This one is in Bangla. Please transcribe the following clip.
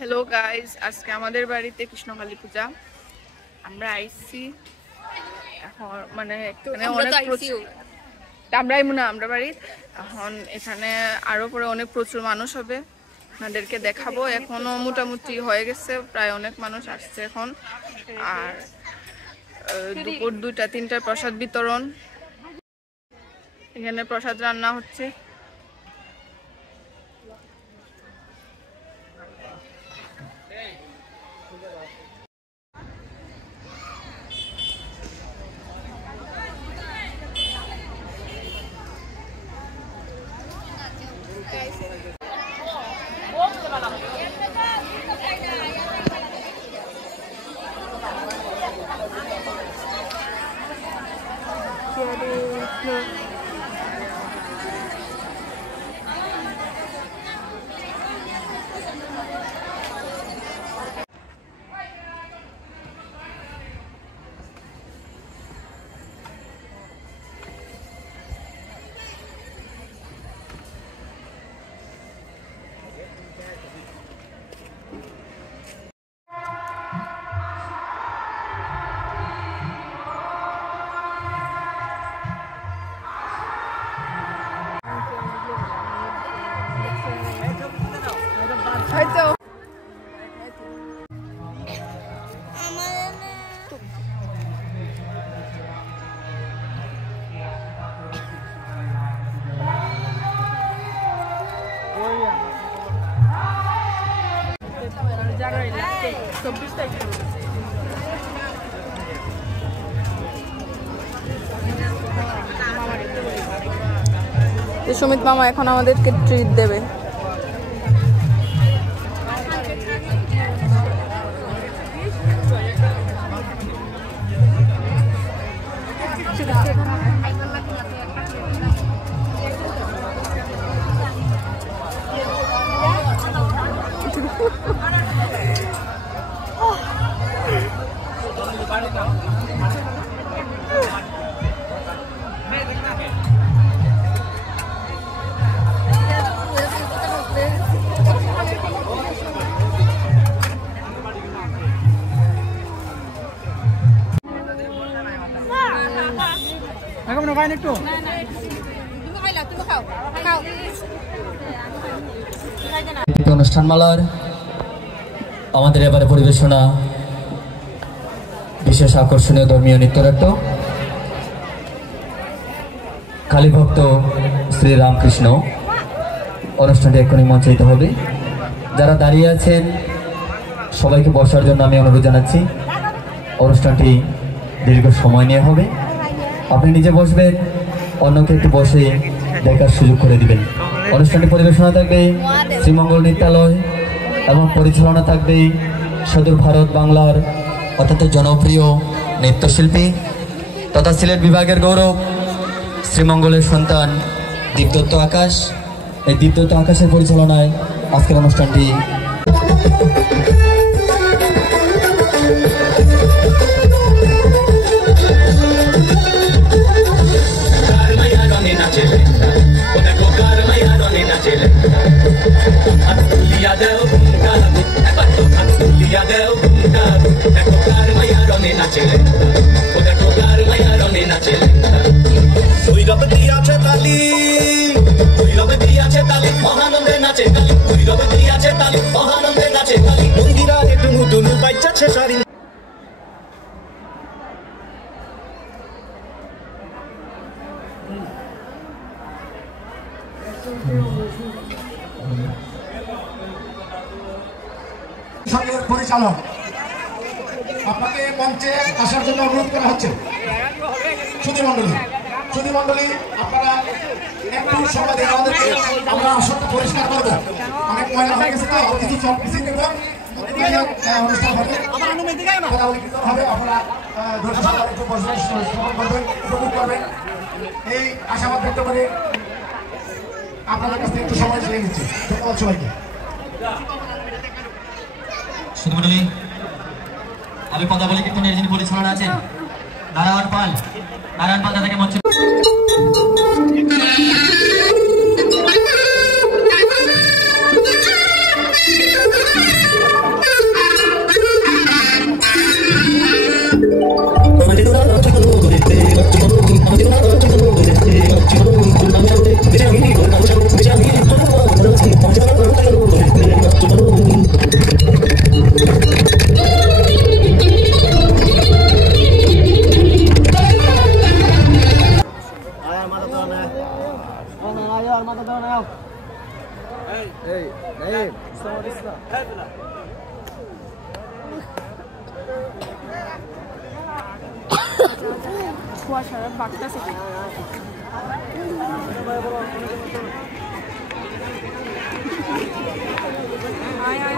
হ্যালো গাইজ, আজকে আমাদের বাড়িতে কৃষ্ণকালী পূজা। আমরা আইসি এখন, মানে এখানে অনেক আমরাই মনে আমরা বাড়ি এখন এখানে আরো পরে অনেক প্রচুর মানুষ হবে, আপনাদেরকে দেখাবো। এখনো মোটামুটি হয়ে গেছে, প্রায় অনেক মানুষ আসছে এখন। আর দুপুর 2টা-3টার প্রসাদ বিতরণ, এখানে প্রসাদ রান্না হচ্ছে। হয়তো সুমিত মামা এখন আমাদেরকে ট্রিট দেবে। অনুষ্ঠানমালার আমাদের এবারে পরিবেশনা বিশেষ আকর্ষণীয় ধর্মীয় নৃত্যনাট্য কালীভক্ত শ্রী রামকৃষ্ণ। অনুষ্ঠানটি এক্ষুনি মঞ্চায়িত হবে। যারা দাঁড়িয়ে আছেন সবাইকে বসার জন্য আমি অনুরোধ জানাচ্ছি। অনুষ্ঠানটি দীর্ঘ সময় নিয়ে হবে, আপনি নিজে বসবেন, অন্যকে একটু বসে দেখার সুযোগ করে দিবেন। অনুষ্ঠানটি পরিবেশনা থাকবে শ্রীমঙ্গল নৃত্যালয় এবং পরিচালনা থাকবে সুদূর ভারত বাংলার অত্যন্ত জনপ্রিয় নৃত্যশিল্পী তথা সিলেট বিভাগের গৌরব শ্রীমঙ্গলের সন্তান দীপদত্ত আকাশ। এই দীপদত্ত আকাশের পরিচালনায় আজকের অনুষ্ঠানটি মহানন্দে নাচে কালী, ভৈরবে দিয়াছে তালি, মহানন্দে নাচে কালী, মন্দিরা একটু নতুন বাইচাছে সারি। পরিচালক আপনাকে মঞ্চে আসার জন্য অনুরোধ করা হচ্ছে। সুধী মন্ডলী আপনারা একটু সময় দিয়ে আমাদেরকে, আমরা আসনটা পরিষ্কার করবো, অনেক ময়লা হয়ে গেছে, কিছু সব পিছিয়ে দেবো। অনুষ্ঠান হবে, আপনারা একটু বসবেন, শ্রবণ করবেন, উপভোগ করবেন। এই আশাবাদ ব্যক্ত করে আপনাদের কাছ থেকে একটু সময় চেয়ে নিচ্ছি। ধন্যবাদ সবাইকে। সুধী আমি কথা বলি কীর্তনের যিনি পরিচালনা আছেন নারায়ণ পাল তাদেরকে মঞ্চে কুয়াশার বাড়তেছে আয় আয়